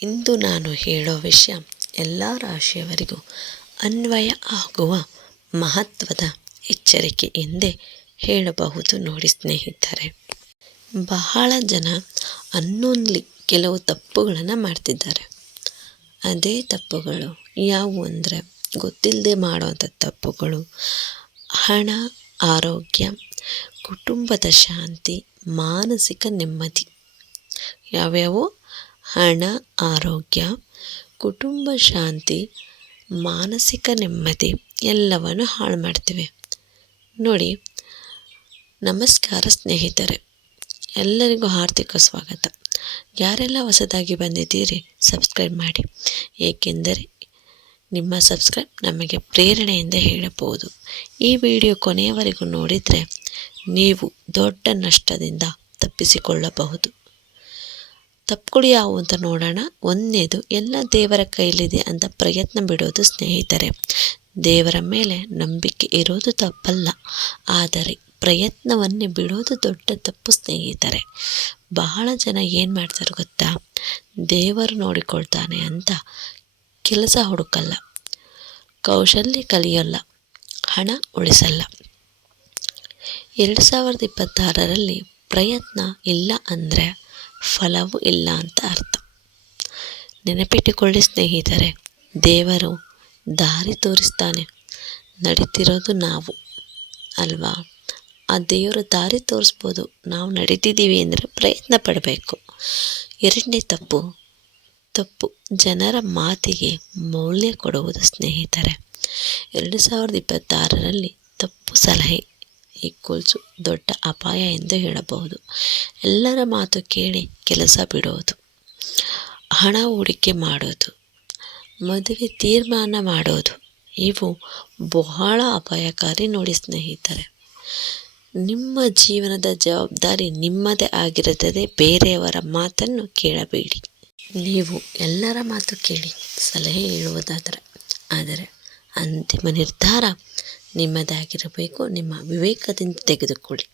ಇಂದು ನಾನು ಹೇಳೋ ವಿಷಯ ಎಲ್ಲ ರಾಶಿಯವರಿಗೂ ಅನ್ವಯ ಆಗುವ ಮಹತ್ವದ ಎಚ್ಚರಿಕೆ ಎಂದೇ ಹೇಳಬಹುದು ನೋಡಿ ಸ್ನೇಹಿತರೆ. ಬಹಳ ಜನ ಅನ್ನೋನ್ಲಿ ಕೆಲವು ತಪ್ಪುಗಳನ್ನು ಮಾಡ್ತಿದ್ದಾರೆ. ಅದೇ ತಪ್ಪುಗಳು ಯಾವುವು ಅಂದರೆ ಗೊತ್ತಿಲ್ಲದೆ ಮಾಡೋವಂಥ ತಪ್ಪುಗಳು: ಹಣ, ಆರೋಗ್ಯ, ಕುಟುಂಬದ ಶಾಂತಿ, ಮಾನಸಿಕ ನೆಮ್ಮದಿ. ಯಾವ್ಯಾವು? ಹಣ, ಆರೋಗ್ಯ, ಕುಟುಂಬ ಶಾಂತಿ, ಮಾನಸಿಕ ನೆಮ್ಮದಿ ಎಲ್ಲವನ್ನು ಹಾಳು ಮಾಡ್ತೀವಿ ನೋಡಿ. ನಮಸ್ಕಾರ ಸ್ನೇಹಿತರೆ, ಎಲ್ಲರಿಗೂ ಹಾರ್ದಿಕ ಸ್ವಾಗತ. ಯಾರೆಲ್ಲ ಹೊಸದಾಗಿ ಬಂದಿದ್ದೀರಿ ಸಬ್ಸ್ಕ್ರೈಬ್ ಮಾಡಿ, ಏಕೆಂದರೆ ನಿಮ್ಮ ಸಬ್ಸ್ಕ್ರೈಬ್ ನಮಗೆ ಪ್ರೇರಣೆಯಿಂದ ಹೇಳಬಹುದು. ಈ ವಿಡಿಯೋ ಕೊನೆಯವರೆಗೂ ನೋಡಿದರೆ ನೀವು ದೊಡ್ಡ ನಷ್ಟದಿಂದ ತಪ್ಪಿಸಿಕೊಳ್ಳಬಹುದು. ತಪ್ಪುಗಳು ಯಾವುವು ಅಂತ ನೋಡೋಣ. ಒಂದನೇದು, ಎಲ್ಲ ದೇವರ ಕೈಲಿದೆ ಅಂತ ಪ್ರಯತ್ನ ಬಿಡೋದು ಸ್ನೇಹಿತರೆ. ದೇವರ ಮೇಲೆ ನಂಬಿಕೆ ಇರೋದು ತಪ್ಪಲ್ಲ, ಆದರೆ ಪ್ರಯತ್ನವನ್ನೇ ಬಿಡೋದು ದೊಡ್ಡ ತಪ್ಪು ಸ್ನೇಹಿತರೆ. ಬಹಳ ಜನ ಏನು ಮಾಡ್ತಾರೆ ಗೊತ್ತಾ? ದೇವರು ನೋಡಿಕೊಳ್ತಾನೆ ಅಂತ ಕೆಲಸ ಹುಡುಕಲ್ಲ, ಕೌಶಲ್ಯ ಕಲಿಯಲ್ಲ, ಹಣ ಉಳಿಸಲ್ಲ. 2026ರಲ್ಲಿ ಪ್ರಯತ್ನ ಇಲ್ಲ ಅಂದರೆ ಫಲವೂ ಇಲ್ಲ ಅಂತ ಅರ್ಥ. ನೆನಪಿಟ್ಟುಕೊಳ್ಳಿ ಸ್ನೇಹಿತರೆ, ದೇವರು ದಾರಿ ತೋರಿಸ್ತಾನೆ, ನಡೀತಿರೋದು ನಾವು ಅಲ್ವಾ? ಆ ದೇವರು ದಾರಿ ತೋರಿಸ್ಬೋದು, ನಾವು ನಡೀತಿದ್ದೀವಿ ಅಂದರೆ ಪ್ರಯತ್ನ ಪಡಬೇಕು. ಎರಡನೇ ತಪ್ಪು ಜನರ ಮಾತಿಗೆ ಮೌಲ್ಯ ಕೊಡುವುದು ಸ್ನೇಹಿತರೆ. 2026ರಲ್ಲಿ ತಪ್ಪು ಸಲಹೆ ಈಕ್ವಲ್ಸು ದೊಡ್ಡ ಅಪಾಯ ಎಂದು ಹೇಳಬಹುದು. ಎಲ್ಲರ ಮಾತು ಕೇಳಿ ಕೆಲಸ ಬಿಡೋದು, ಹಣ ಹೂಡಿಕೆ ಮಾಡೋದು, ಮದುವೆ ತೀರ್ಮಾನ ಮಾಡೋದು, ಇವು ಬಹಳ ಅಪಾಯಕಾರಿ ನೋಡಿ ಸ್ನೇಹಿತರೆ. ನಿಮ್ಮ ಜೀವನದ ಜವಾಬ್ದಾರಿ ನಿಮ್ಮದೇ ಆಗಿರುತ್ತದೆ, ಬೇರೆಯವರ ಮಾತನ್ನು ಕೇಳಬೇಡಿ. ನೀವು ಎಲ್ಲರ ಮಾತು ಕೇಳಿ ಸಲಹೆ ಹೇಳುವುದಾದರೆ, ಆದರೆ ಅಂತಿಮ ನಿರ್ಧಾರ ನಿಮ್ಮದಾಗಿರಬೇಕು. ನಿಮ್ಮ ವಿವೇಕದಿಂದ ತೆಗೆದುಕೊಳ್ಳಿ.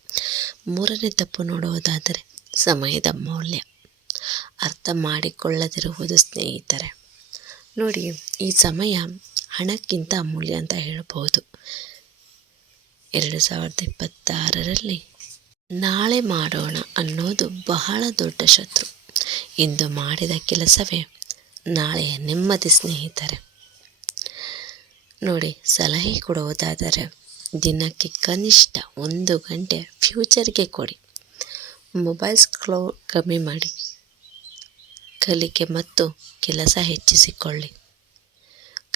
ಮೂರನೇ ತಪ್ಪು ನೋಡುವುದಾದರೆ ಸಮಯದ ಮೌಲ್ಯ ಅರ್ಥ ಮಾಡಿಕೊಳ್ಳದಿರುವುದು ಸ್ನೇಹಿತರೆ. ನೋಡಿ, ಈ ಸಮಯ ಹಣಕ್ಕಿಂತ ಅಮೂಲ್ಯ ಅಂತ ಹೇಳಬಹುದು. 2026ರಲ್ಲಿ ನಾಳೆ ಮಾಡೋಣ ಅನ್ನೋದು ಬಹಳ ದೊಡ್ಡ ಶತ್ರು. ಇಂದು ಮಾಡಿದ ಕೆಲಸವೇ ನಾಳೆಯ ನೆಮ್ಮದಿ ಸ್ನೇಹಿತರೆ. ನೋಡಿ, ಸಲಹೆ ಕೊಡುವುದಾದರೆ ದಿನಕ್ಕೆ ಕನಿಷ್ಠ 1 ಗಂಟೆ ಫ್ಯೂಚರ್ಗೆ ಕೊಡಿ. ಮೊಬೈಲ್ ಸ್ಕ್ರೋಲ್ ಕಮ್ಮಿ ಮಾಡಿ, ಕಲಿಕೆ ಮತ್ತು ಕೆಲಸ ಹೆಚ್ಚಿಸಿಕೊಳ್ಳಿ.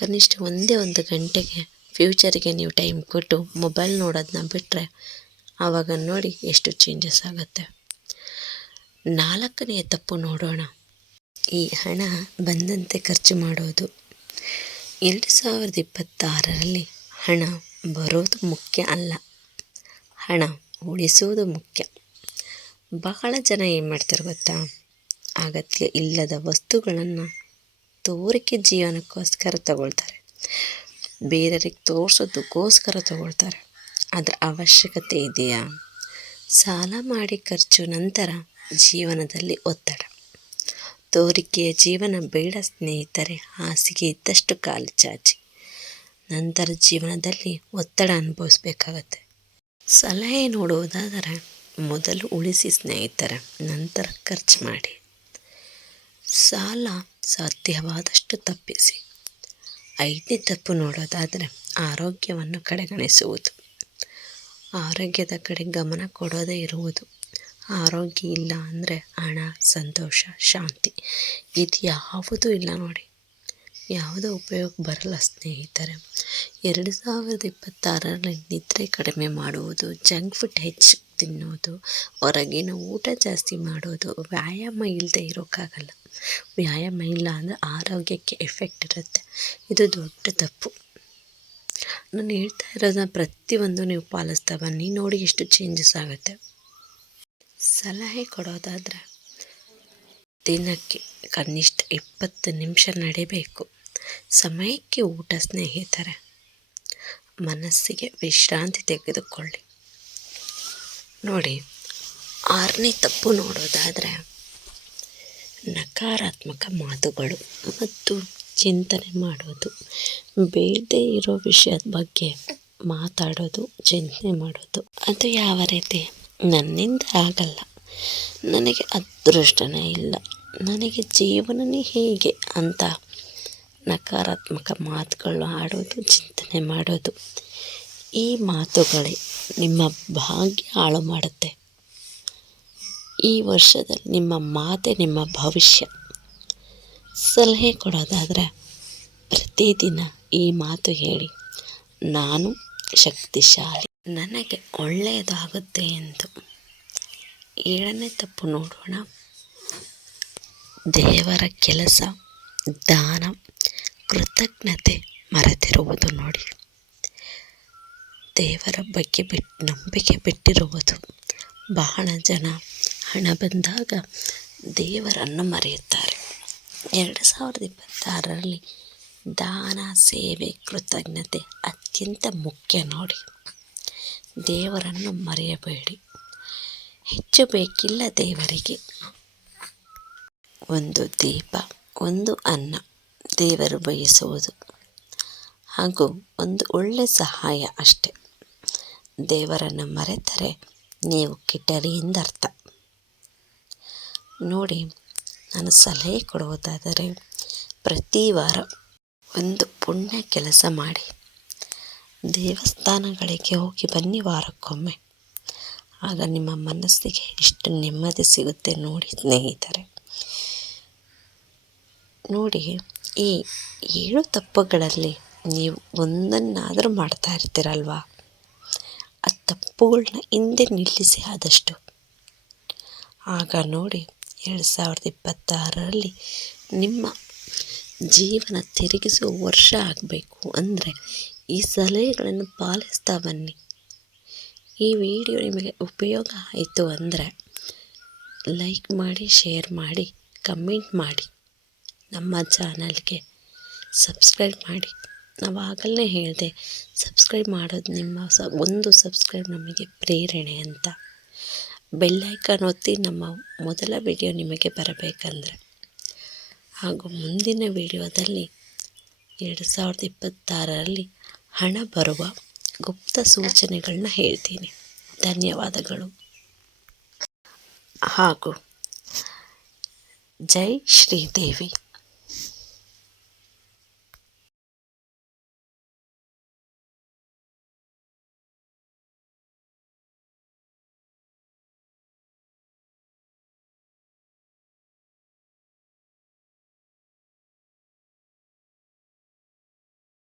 ಕನಿಷ್ಠ ಒಂದೇ 1 ಗಂಟೆಗೆ ಫ್ಯೂಚರಿಗೆ ನೀವು ಟೈಮ್ ಕೊಟ್ಟು ಮೊಬೈಲ್ ನೋಡೋದನ್ನ ಬಿಟ್ಟರೆ ಆವಾಗ ನೋಡಿ ಎಷ್ಟು ಚೇಂಜಸ್ ಆಗುತ್ತೆ. 4ನೇ ತಪ್ಪು ನೋಡೋಣ, ಈ ಹಣ ಬಂದಂತೆ ಖರ್ಚು ಮಾಡೋದು. 2026ರಲ್ಲಿ ಹಣ ಬರೋದು ಮುಖ್ಯ ಅಲ್ಲ, ಹಣ ಉಳಿಸುವುದು ಮುಖ್ಯ. ಬಹಳ ಜನ ಏನು ಮಾಡ್ತಾರೆ ಗೊತ್ತಾ? ಅಗತ್ಯ ಇಲ್ಲದ ವಸ್ತುಗಳನ್ನು ತೋರಿಕೆ ಜೀವನಕ್ಕೋಸ್ಕರ ತಗೊಳ್ತಾರೆ, ಬೇರೆಯವರಿಗೆ ತೋರಿಸೋದಕ್ಕೋಸ್ಕರ ತಗೊಳ್ತಾರೆ. ಅದರ ಅವಶ್ಯಕತೆ ಇದೆಯಾ? ಸಾಲ ಮಾಡಿ ಖರ್ಚು, ನಂತರ ಜೀವನದಲ್ಲಿ ಒತ್ತಡ. ತೋರಿಕೆಯ ಜೀವನ ಬೇಡ ಸ್ನೇಹಿತರೆ. ಹಾಸಿಗೆ ಇದ್ದಷ್ಟು ಕಾಲು ಚಾಚಿ, ನಂತರ ಜೀವನದಲ್ಲಿ ಒತ್ತಡ ಅನುಭವಿಸ್ಬೇಕಾಗತ್ತೆ. ಸಲಹೆ ನೋಡುವುದಾದರೆ ಮೊದಲು ಉಳಿಸಿ ಸ್ನೇಹಿತರೆ, ನಂತರ ಖರ್ಚು ಮಾಡಿ. ಸಾಲ ಸಾಧ್ಯವಾದಷ್ಟು ತಪ್ಪಿಸಿ. 5ನೇ ತಪ್ಪು ನೋಡೋದಾದರೆ ಆರೋಗ್ಯವನ್ನು ಕಡೆಗಣಿಸುವುದು. ಆರೋಗ್ಯದ ಕಡೆ ಗಮನ ಕೊಡೋದೇ ಇರುವುದು. ಆರೋಗ್ಯ ಇಲ್ಲ ಅಂದರೆ ಹಣ, ಸಂತೋಷ, ಶಾಂತಿ ಇದು ಯಾವುದೂ ಇಲ್ಲ ನೋಡಿ, ಯಾವುದೋ ಉಪಯೋಗ ಬರಲ್ಲ ಸ್ನೇಹಿತರೆ. 2026ರಲ್ಲಿ ನಿದ್ರೆ ಕಡಿಮೆ ಮಾಡುವುದು, ಜಂಕ್ ಫುಡ್ ಹೆಚ್ಚು ತಿನ್ನೋದು, ಹೊರಗಿನ ಊಟ ಜಾಸ್ತಿ ಮಾಡೋದು, ವ್ಯಾಯಾಮ ಇಲ್ಲದೆ ಇರೋಕ್ಕಾಗಲ್ಲ. ವ್ಯಾಯಾಮ ಇಲ್ಲ ಅಂದರೆ ಆರೋಗ್ಯಕ್ಕೆ ಎಫೆಕ್ಟ್ ಇರುತ್ತೆ. ಇದು ದೊಡ್ಡ ತಪ್ಪು. ನಾನು ಹೇಳ್ತಾ ಇರೋದನ್ನ ಪ್ರತಿಯೊಂದು ನೀವು ಪಾಲಿಸ್ತಾ ಬನ್ನಿ, ನೋಡಿ ಎಷ್ಟು ಚೇಂಜಸ್ ಆಗುತ್ತೆ. ಸಲಹೆ ಕೊಡೋದಾದರೆ ದಿನಕ್ಕೆ ಕನಿಷ್ಠ 20 ನಿಮಿಷ ನಡಿಬೇಕು. ಸಮಯಕ್ಕೆ ಊಟ ಸ್ನೇಹಿತರೆ. ಮನಸ್ಸಿಗೆ ವಿಶ್ರಾಂತಿ ತೆಗೆದುಕೊಳ್ಳಿ. ನೋಡಿ, 6ನೇ ತಪ್ಪು ನೋಡೋದಾದರೆ ನಕಾರಾತ್ಮಕ ಮಾತುಗಳು ಮತ್ತು ಚಿಂತನೆ ಮಾಡೋದು, ಬೇಡದೇ ಇರೋ ವಿಷಯದ ಬಗ್ಗೆ ಮಾತಾಡೋದು, ಚಿಂತನೆ ಮಾಡೋದು, ಅದು ಯಾವ ರೀತಿ? ನನ್ನಿಂದ ಆಗಲ್ಲ, ನನಗೆ ಅದೃಷ್ಟನೇ ಇಲ್ಲ, ನನಗೆ ಜೀವನನೇ ಹೇಗೆ ಅಂತ ನಕಾರಾತ್ಮಕ ಮಾತುಗಳು ಆಡೋದು, ಚಿಂತನೆ ಮಾಡೋದು. ಈ ಮಾತುಗಳೇ ನಿಮ್ಮ ಭಾಗ್ಯ ಹಾಳು ಮಾಡುತ್ತೆ. ಈ ವರ್ಷದಲ್ಲಿ ನಿಮ್ಮ ಮಾತೆ ನಿಮ್ಮ ಭವಿಷ್ಯ. ಸಲಹೆ ಕೊಡೋದಾದರೆ ಪ್ರತಿದಿನ ಈ ಮಾತು ಹೇಳಿ, ನಾನು ಶಕ್ತಿಶಾಲಿ, ನನಗೆ ಒಳ್ಳೆಯದಾಗುತ್ತೆ ಎಂದು. 7ನೇ ತಪ್ಪು ನೋಡೋಣ. ದೇವರ ಕೆಲಸ, ದಾನ, ಕೃತಜ್ಞತೆ ಮರೆತಿರುವುದು ನೋಡಿ. ದೇವರ ಬಗ್ಗೆ ನಂಬಿಕೆ ಬಿಟ್ಟಿರುವುದು. ಬಹಳ ಜನ ಹಣ ಬಂದಾಗ ದೇವರನ್ನು ಮರೆಯುತ್ತಾರೆ. 2026ರಲ್ಲಿ ದಾನ, ಸೇವೆ, ಕೃತಜ್ಞತೆ ಅತ್ಯಂತ ಮುಖ್ಯ ನೋಡಿ. ದೇವರನ್ನು ಮರೆಯಬೇಡಿ. ಹೆಚ್ಚು ಬೇಕಿಲ್ಲ ದೇವರಿಗೆ. ಒಂದು ದೀಪ, ಒಂದು ಅನ್ನ ದೇವರು ಬಯಸುವುದು, ಹಾಗೂ ಒಂದು ಒಳ್ಳೆಯ ಸಹಾಯ ಅಷ್ಟೆ. ದೇವರನ್ನು ಮರೆತರೆ ನೀವು ಕೆಟ್ಟರಿ ಎಂದರ್ಥ ನೋಡಿ. ನಾನು ಸಲಹೆ ಕೊಡುವುದಾದರೆ ಪ್ರತಿ ವಾರ ಒಂದು ಪುಣ್ಯ ಕೆಲಸ ಮಾಡಿ. ದೇವಸ್ಥಾನಗಳಿಗೆ ಹೋಗಿ ಬನ್ನಿ ವಾರಕ್ಕೊಮ್ಮೆ. ಆಗ ನಿಮ್ಮ ಮನಸ್ಸಿಗೆ ಎಷ್ಟು ನೆಮ್ಮದಿ ಸಿಗುತ್ತೆ ನೋಡಿ ಸ್ನೇಹಿತರೆ. ನೋಡಿ, ಈ 7 ತಪ್ಪುಗಳಲ್ಲಿ ನೀವು ಒಂದನ್ನಾದರೂ ಮಾಡ್ತಾ ಇರ್ತೀರಲ್ವಾ? ಆ ತಪ್ಪುಗಳನ್ನ ಹಿಂದೆ ನಿಲ್ಲಿಸಿ ಆದಷ್ಟು. ಆಗ ನೋಡಿ 2026ರಲ್ಲಿ ನಿಮ್ಮ ಜೀವನ ತಿರುಗಿಸುವ ವರ್ಷ ಆಗಬೇಕು ಅಂದರೆ ಈ ಸಲಹೆಗಳನ್ನು ಪಾಲಿಸ್ತಾ ಬನ್ನಿ. ಈ ವಿಡಿಯೋ ನಿಮಗೆ ಉಪಯೋಗ ಆಯಿತು ಅಂದರೆ ಲೈಕ್ ಮಾಡಿ, ಶೇರ್ ಮಾಡಿ, ಕಮೆಂಟ್ ಮಾಡಿ. ನಮ್ಮ ಚಾನಲ್ಗೆ ಸಬ್ಸ್ಕ್ರೈಬ್ ಮಾಡಿ. ನಾವು ಆಗಲೇ ಹೇಳಿದೆ, ಸಬ್ಸ್ಕ್ರೈಬ್ ಮಾಡೋದು ನಿಮ್ಮ ಒಂದು ಸಬ್ಸ್ಕ್ರೈಬ್ ನಮಗೆ ಪ್ರೇರಣೆ ಅಂತ. ಬೆಲ್ಲೈಕನ್ ಒತ್ತಿ ನಮ್ಮ ಮೊದಲ ವಿಡಿಯೋ ನಿಮಗೆ ಬರಬೇಕಂದ್ರೆ. ಹಾಗೂ ಮುಂದಿನ ವಿಡಿಯೋದಲ್ಲಿ 2026ರಲ್ಲಿ ಹಣ ಬರುವ ಗುಪ್ತ ಸೂಚನೆಗಳನ್ನ ಹೇಳ್ತೀನಿ. ಧನ್ಯವಾದಗಳು. ಹಾಗೂ ಜೈ ಶ್ರೀದೇವಿ.